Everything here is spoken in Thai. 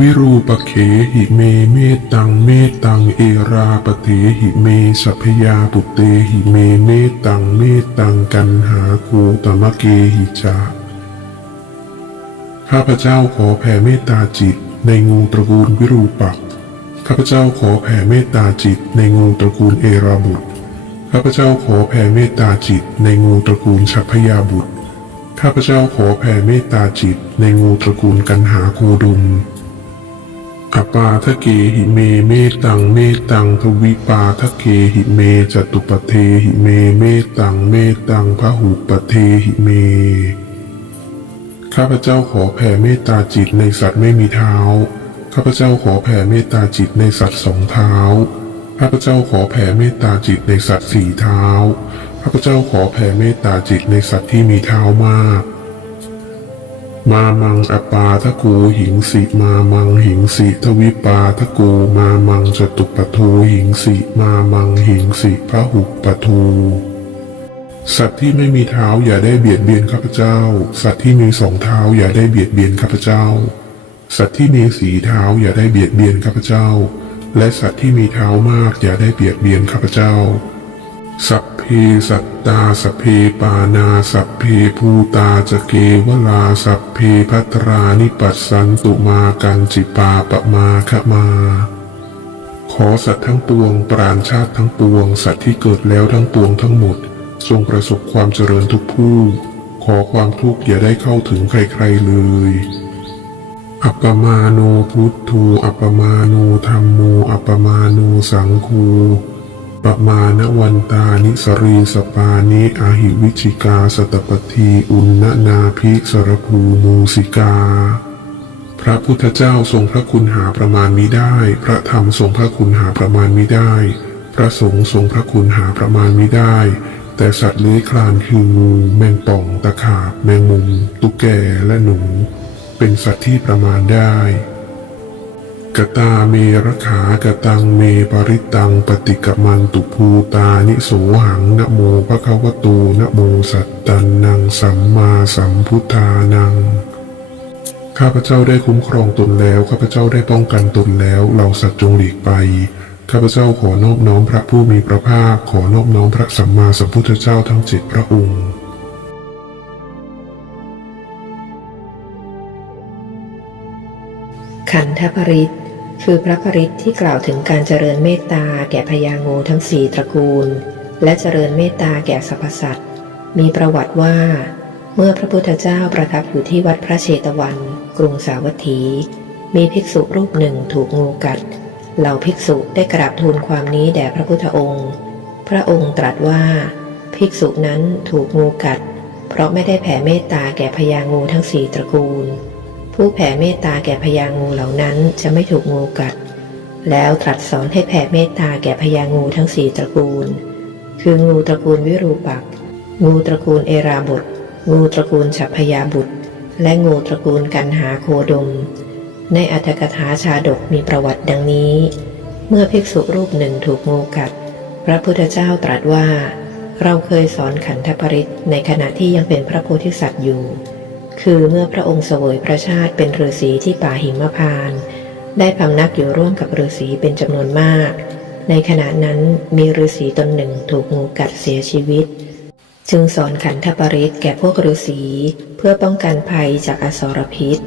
วิรูปเขหิเมเมตังเมตังเอราปเถหิเมสัพยาปุตเตหิเมเมตังเมตังกันหาโคตมะเกหิจาข้าพเจ้าขอแผ่เมตตาจิตในงูตระกูลวิรูปักข้าพเจ้าขอแผ่เมตตาจิตในงูตระกูลเอราบุตรข้าพเจ้าขอแผ่เมตตาจิตในงูตระกูลฉัพพยาบุตรข้าพเจ้าขอแผ่เมตตาจิตในงูตระกูลกันหาโคดุม อปาทะเกหิเมเมตังเมตังทวิปาทะเกหิเมจตุปเทหิเมเมตังเมตังพระหุปเทหิเม ข้าพเจ้าขอแผ่เมตตาจิตในสัตว์ไม่มีเท้า ข้าพเจ้าขอแผ่เมตตาจิตในสัตว์สองเท้า ข้าพเจ้าขอแผ่เมตตาจิตในสัตว์สี่เท้า ข้าพเจ้าขอแผ่เมตตาจิตในสัตว์ที่มีเท้ามาก มามังอปาทะกูหิงสิ มามังหิงสิทวิปาทะกูมามังจตุปทูหิงสิ มามังหิงสิพระหุปทูสัตว์ที่ไม่มีเท้าอย่าได้เบียดเบียนข้าพเจ้า สัตว์ที่มีสองเท้าอย่าได้เบียดเบียนข้าพเจ้า สัตว์ที่มีสีเท้าอย่าได้เบียดเบียนข้าพเจ้า และสัตว์ที่มีเท้ามากอย่าได้เบียดเบียนข้าพเจ้า สัพเพ สัตตาสัพเพปานาสัพเพภูตาจเกวลาสัพเพพัตรานิปัสสันตุมากันจิปาปะมาคะมาขอสัตว์ทั้งปวงปราณชาติทั้งปวง สัตว์ที่เกิดแล้วทั้งปวงทั้งหมดจงประสบความเจริญทุกผู้ ขอความทุกข์อย่าได้เข้าถึงใครๆเลย อัปปมาโนพุทโธอัปปมาโนธรรมโมอัปปมาโนสังคู ปมาณวันตานิสรีสปานิอาหิวิชิกาสตปทีอุณนนาภิสรภูมูสิกา พระพุทธเจ้าทรงพระคุณหาประมาณมิได้ พระธรรมทรงพระคุณหาประมาณมิได้ พระสงฆ์ทรงพระคุณหาประมาณมิได้ แต่สัตว์เลื้อยคลานคืองู แมงป่อง ตะขาบ แมงมุม ตุ๊กแกและหนู เป็นสัตว์ที่ประมาณได้ กตาเมรขากตังเมปริตังปฏิกมันตุภูตานิโสหังนะโมภะคะวะโตนะโมสัตตันนังสัมมาสัมพุทธานัง ข้าพเจ้าได้คุ้มครองตนแล้ว ข้าพเจ้าได้ป้องกันตนแล้ว เราสัตว์จงหลีกไป ข้าพเจ้าขอนอบน้อมพระผู้มีพระภาค ขอนอบน้อมพระสัมมาสัมพุทธเจ้าทั้งเจ็ดพระองค์ขันธปริต คือพระปริตที่กล่าวถึงการเจริญเมตตาแก่พญางูทั้งสี่ตระกูล และเจริญเมตตาแก่สรรพสัตว์มีประวัติว่า เมื่อพระพุทธเจ้าประทับอยู่ที่วัดพระเชตวัน กรุงสาวัตถี มีภิกษุรูปหนึ่งถูกงูกัด เหล่าภิกษุได้กราบทูลความนี้แด่พระพุทธองค์ พระองค์ตรัสว่า ภิกษุนั้นถูกงูกัด เพราะไม่ได้แผ่เมตตาแก่พญางูทั้งสี่ตระกูล ผู้แผ่เมตตาแก่พญางูเหล่านั้นจะไม่ถูกงูกัด แล้วตรัสสอนให้แผ่เมตตาแก่พญางูทั้งสี่ตระกูล คืองูตระกูลวิรูปักษ์งูตระกูลเอราบุตร งูตระกูลฉัพพยาบุตร และงูตระกูลกันหาโคดม ในอัตถกถาชาดกมีประวัติดังนี้ เมื่อภิกษุรูปหนึ่งถูกงูกัด พระพุทธเจ้าตรัสว่า เราเคยสอนขันธปริตในขณะที่ยังเป็นพระโพธิสัตว์อยู่ คือเมื่อพระองค์เสวยพระชาติเป็นฤาษีที่ป่าหิมพานต์ได้พำนักอยู่ร่วมกับฤาษีเป็นจำนวนมาก ในขณะนั้นมีฤาษีตนหนึ่งถูกงูกัดเสียชีวิต จึงสอนขันธปริศแก่พวกฤาษีเพื่อป้องกันภัยจากอสรพิษ